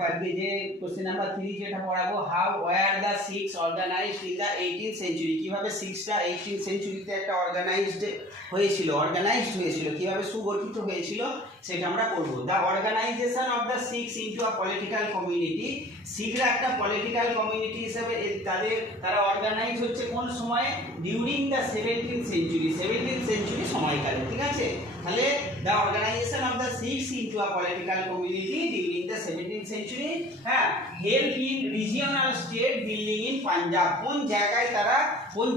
দেখো আজকে যে কোশ্চেন নাম্বার 3 যেটা পড়াবো, how were the Sikhs organised in the 18th century, কিভাবে সিক্সটা 18th সেঞ্চুরিতে একটা অর্গানাইজড হয়েছিল, কিভাবে সুগঠিত হয়েছিল সেটা আমরা পড়বো। The organisation of the Sikhs into a political community, শিখরা একটা পলিটিক্যাল কমিউনিটি হিসেবে তারা অর্গানাইজ হচ্ছে কোন সময়ে? ডিউরিং দ্য 17th সেঞ্চুরি সময়কালে, ঠিক আছে। তাহলে the organisation of the Sikhs into a political community during the 17th century, হ্যাঁ, help in regional state building in Punjab. কোন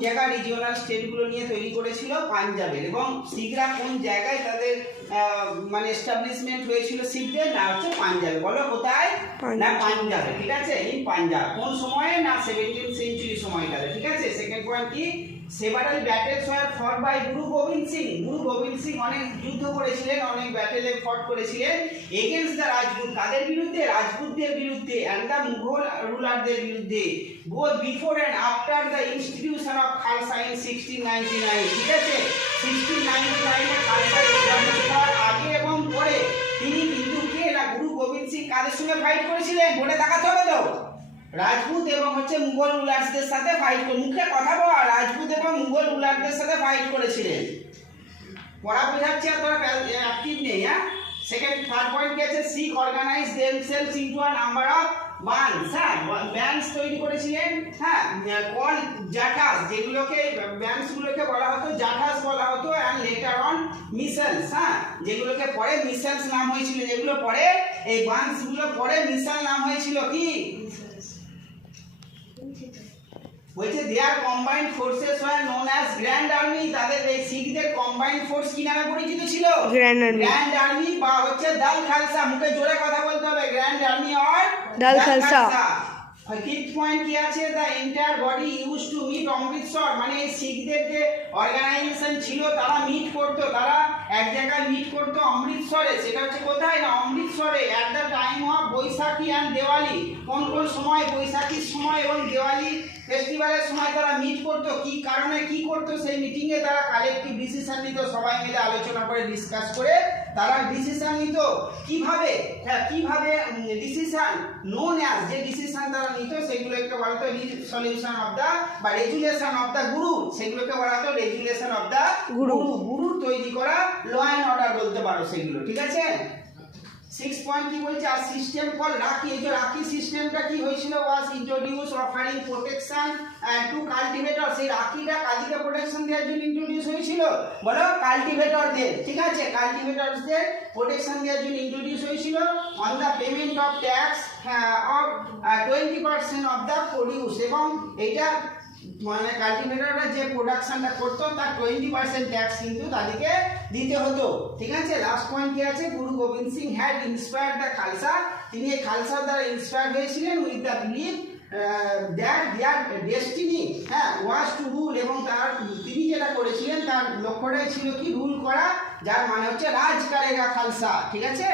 জায়গা রিজিওনাল স্টেটগুলো নিয়ে তৈরি করেছিল? পাঞ্জাবের। এবং শিখরা কোন জায়গায় তাদের মানে এস্টাবলিশমেন্ট হয়েছিল শিখদের? না হচ্ছে পাঞ্জাবে। বলো কোথায়? না পাঞ্জাবে, ঠিক আছে, ইন পাঞ্জাব। কোন সময়ে? না 17th সেঞ্চুরি সময়কালে, ঠিক আছে। সেকেন্ড পয়েন্ট কি? সেভারাল ব্যাটেলস ওয়্যার ফট বাই গুরু গোবিন্দ সিং অনেক যুদ্ধ করেছিলেন, অনেক ব্যাটেলে ফট করেছিলেন এগেইনস্ট দ্য রাজপুত। কাদের বিরুদ্ধে? রাজপুতদের বিরুদ্ধে। অ্যান্ড দ্য মুঘল রুলারদের বিরুদ্ধে, both before and after the institution of Khalsa in 1699, ঠিক আছে। 1699 এ খালসা এস্টাবলিশ হওয়ার আগে এবং পরে তিনি কিন্তু কে? না গুরু গোবিন্দ সিং কাদের সঙ্গে ফাইট করেছিলেন? বলে দেখাতে হবে তো। রাজপুত এবং হচ্ছে মুঘল রুলারদের সাথে ফাইট করে, মুখে কথা বল, রাজপুত এবং মুঘল রুলারদের সাথে ফাইট করেছিলেন। পড়া বোঝাচ্ছে আর তোরা অ্যাক্টিভ নেই, হ্যাঁ। থার্ড পয়েন্ট কি আছে? Sikhs organise themselves into a number of bands, হ্যাঁ, ব্যান্ডস তৈরি করেছিলেন, হ্যাঁ, কল জাঠাস, যেগুলোকে ব্যান্ডসগুলোকে বলা হতো জাঠাস বলা হতো, অ্যান্ড লেটার অন মিশনস, হ্যাঁ, যেগুলোকে পরে মিশনস নাম হয়েছিল, যেগুলো পরে এই বান্ডসগুলো পরে মিশন নাম হয়েছিল কি? বলছে their combined forces were known as grand army. তাদের এই শিখদের কম্বাইন্ড ফোর্স কি নামে পরিচিত ছিল? গ্র্যান্ড আর্মি বা হচ্ছে দাল খালসা। মুখে জোরে কথা বলতে হবে, গ্র্যান্ড আর্মি আর দাল খালসা। ফিফথ পয়েন্ট কি আছে? The entire body used to meet Amritsar, মানে এই শিখদের যে অর্গানাইজেশন ছিল তারা মিট করতো, তারা এক জায়গায় মিট করতো অমৃতসরে। সেটা হচ্ছে কোথায়? না অমৃতসরে। At the time of Baisakhi and Diwali, কোন সময়? বৈশাখীর সময় এবং দেওয়ালি ফেস্টিভ্যালের সময় তারা মিট করতো। কি কারণে কি করতো? সেই মিটিং এ তারা কালেক্টিভ ডিসিশন নিত, সবাই মিলে আলোচনা করে ডিসকাস করে তারা ডিসিশন নিত। কিভাবে? হ্যাঁ, কিভাবে ডিসিশন? নোন অ্যাজ, যে ডিসিশন তারা নিত সেগুলোকে বলা হতো রিসলিউশন অফ দা বা রেজুলেশন অফ দা গুরু, সেগুলোকে বলা হতো রেজুলেশন অফ দা গুরুর তৈরি করা ল অ্যান্ড অর্ডার বলতে পারো সেগুলো, ঠিক আছে। 6 পয়েন্ট কি বলছে? আর সিস্টেম কল রাখি। এই যে রাখি সিস্টেমটা কি হয়েছিল? Was introduce offering protection to cultivator. সেই রাখিটা কাদিকে প্রোটেকশন দেওয়ার জন্য ইন্ট্রোডিউস হয়েছিল। বলো কাল্টিভেটরদের, ঠিক আছে, কাল্টিভেটরদের প্রোটেকশন দেওয়ার জন্য ইন্ট্রোডিউস হয়েছিল। On the payment of tax of 20% of the produce, এবং এইটা মানে কাল্টিভেটররা যে প্রোডাকশনটা করতো তার 20% ট্যাক্স কিন্তু তাদেরকে দিতে হতো, ঠিক আছে। লাস্ট পয়েন্ট কি আছে? Guru Gobind Singh had inspired the Khalsa, তিনি এই খালসা দ্বারা ইন্সপায়ার হয়েছিলেন with the belief that their destiny, হ্যাঁ, ওয়াজ টু রুল, এবং তিনি যেটা করেছিলেন তার লক্ষ্যটাই ছিল কি? রুল করা, যার মানে হচ্ছে রাজ করেগা খালসা, ঠিক আছে।